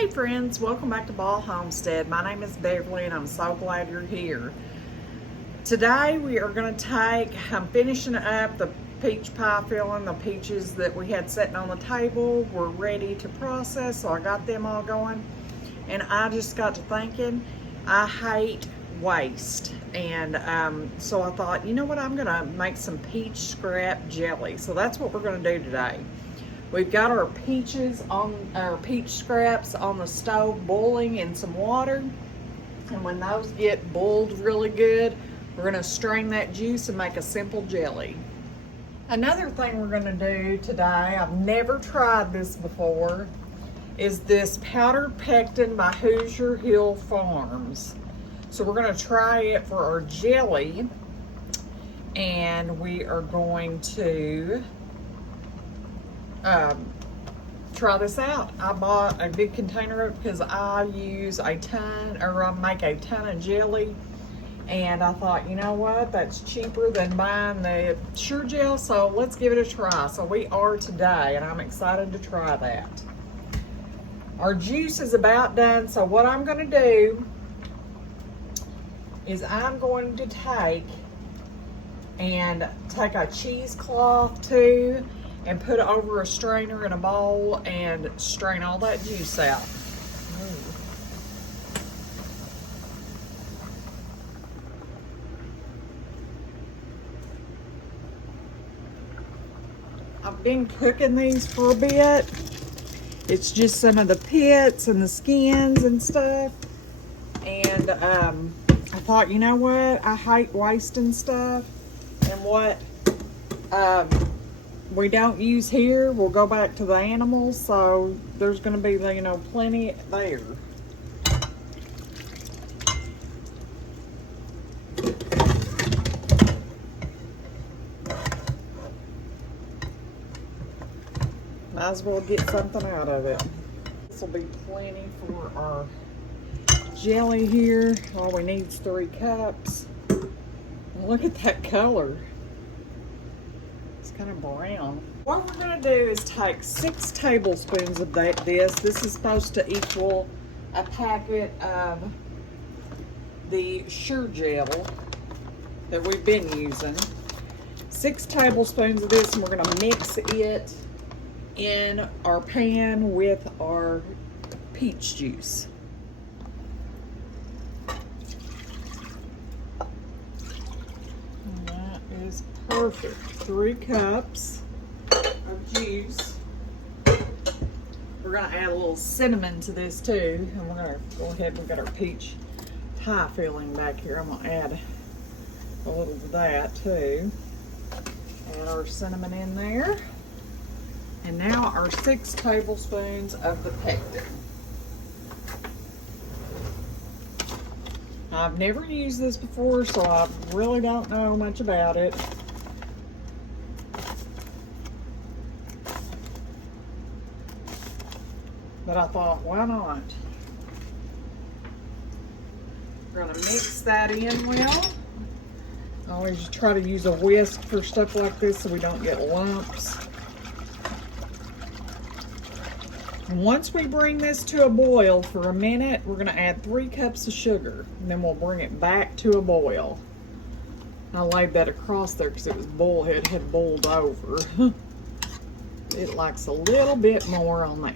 Hey friends, welcome back to Ball Homestead. My name is Beverly and I'm so glad you're here. Today we are going to I'm finishing up the peach pie filling, the peaches that we had sitting on the table. We're ready to process, so I got them all going. And I just got to thinking, I hate waste. And so I thought, you know what, I'm going to make some peach scrap jelly. So that's what we're going to do today. We've got our peach scraps on the stove boiling in some water. And when those get boiled really good, we're gonna strain that juice and make a simple jelly. Another thing we're gonna do today, I've never tried this before, is this powdered pectin by Hoosier Farms. So we're gonna try it for our jelly, and we are going to try this out. I bought a big container because I use a ton, or I make a ton of jelly, and I thought, you know what, that's cheaper than buying the Sure Gel, so let's give it a try. So we are today, and I'm excited to try that. Our juice is about done, so what I'm going to do is I'm going to take a cheesecloth too, and put it over a strainer in a bowl and strain all that juice out. I've been cooking these for a bit. It's just some of the pits and the skins and stuff. And I thought, you know what? I hate wasting stuff. And what we don't use here, we'll go back to the animals, so there's going to be, you know, plenty there. Might as well get something out of it. This will be plenty for our jelly here. All we need is 3 cups. And look at that color. Kind of brown. What we're going to do is take 6 tablespoons of this. This is supposed to equal a packet of the Sure Gel that we've been using. 6 tablespoons of this, and we're going to mix it in our pan with our peach juice. And that is perfect. 3 cups of juice. We're going to add a little cinnamon to this too. And we're going to go ahead, we've got our peach pie filling back here. I'm going to add a little of that too. Add our cinnamon in there. And now our 6 tablespoons of the pectin. I've never used this before, so I really don't know much about it. But I thought, why not? We're going to mix that in well. I always try to use a whisk for stuff like this so we don't get lumps. And once we bring this to a boil for a minute, we're going to add 3 cups of sugar. And then we'll bring it back to a boil. I laid that across there because it was it had boiled over. It likes a little bit more on that.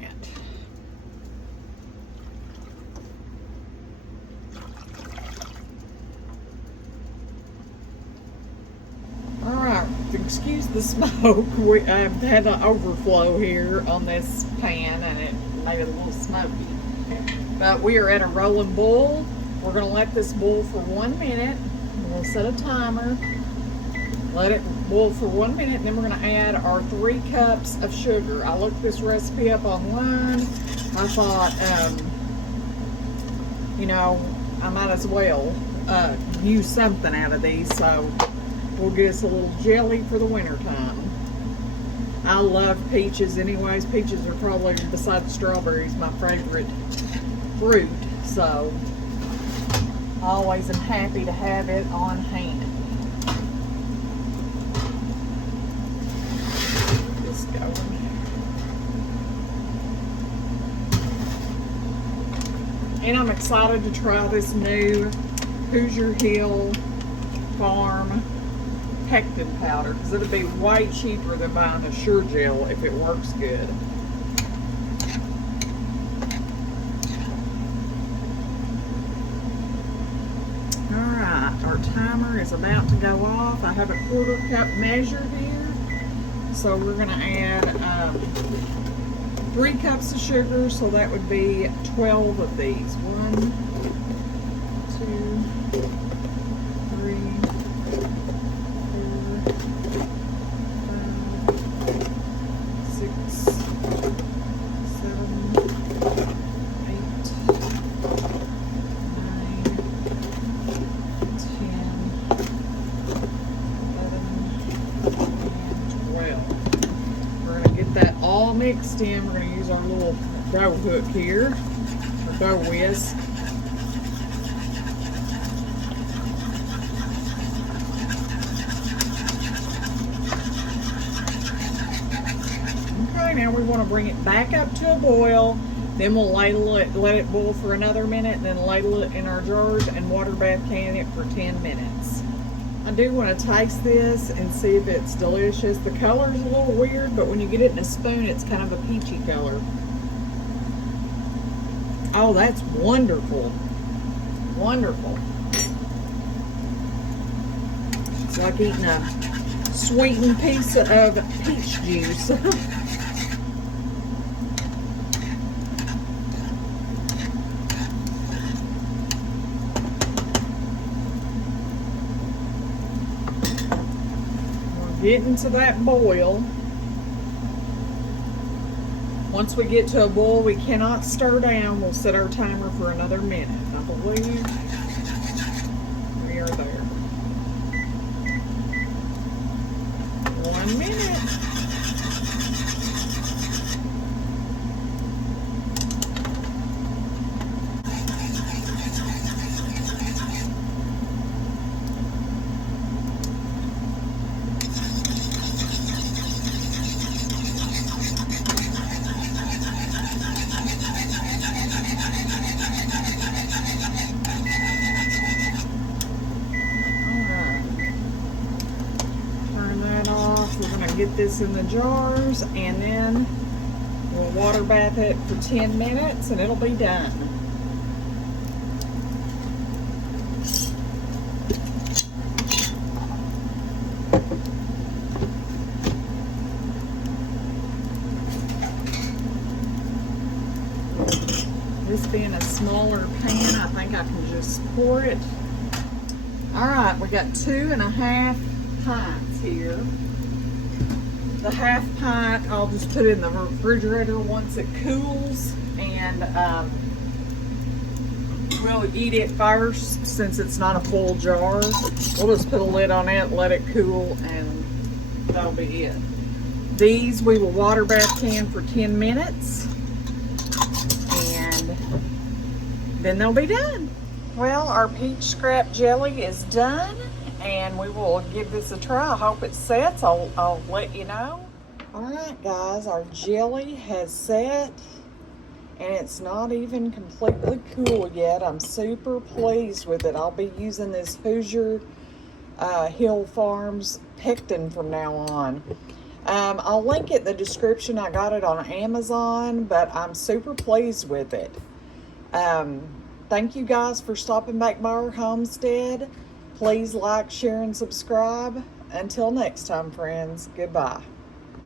Excuse the smoke. I've had an overflow here on this pan and it made it a little smoky. But we are at a rolling boil. We're going to let this boil for 1 minute. We'll set a timer. Let it boil for 1 minute, and then we're going to add our 3 cups of sugar. I looked this recipe up online. I thought, you know, I might as well use something out of these, so we'll get us a little jelly for the winter time. I love peaches anyways. Peaches are probably, besides strawberries, my favorite fruit. So I always am happy to have it on hand. Just go in here. And I'm excited to try this new Hoosier Farm pectin powder, because it'll be way cheaper than buying a Sure Gel if it works good. Alright, our timer is about to go off. I have a 1/4 cup measure here. So we're going to add 3 cups of sugar, so that would be 12 of these. 1, 2, 3, 4, 5, 6, 7, 8, 9, 10, 11, 12. We're going to get that all mixed in. We're going to use our little dough hook here, or dough whisk. Okay, now we want to bring it back up to a boil. Then we'll ladle it, let it boil for another minute, and then ladle it in our jars and water bath can it for 10 minutes. I do want to taste this and see if it's delicious. The color is a little weird, but when you get it in a spoon, it's kind of a peachy color. Oh, that's wonderful. Wonderful. It's like eating a sweetened piece of peach juice. Getting to that boil. Once we get to a boil, we cannot stir down. We'll set our timer for another minute. I believe we are there. 1 minute. Get this in the jars, and then we'll water bath it for 10 minutes and it'll be done. This being a smaller pan, I think I can just pour it. Alright, we got 2.5 pints here. The 1/2 pint I'll just put in the refrigerator once it cools, and we'll eat it first since it's not a full jar. We'll just put a lid on it, let it cool, and that'll be it. These we will water bath can for 10 minutes, and then they'll be done. Well, our peach scrap jelly is done, and we will give this a try. I hope it sets. I'll let you know. All right, guys, our jelly has set, and it's not even completely cool yet. I'm super pleased with it. I'll be using this Hoosier Farms pectin from now on. I'll link it in the description. I got it on Amazon, but I'm super pleased with it. Thank you guys for stopping back by our homestead. Please like, share, and subscribe. Until next time, friends, goodbye.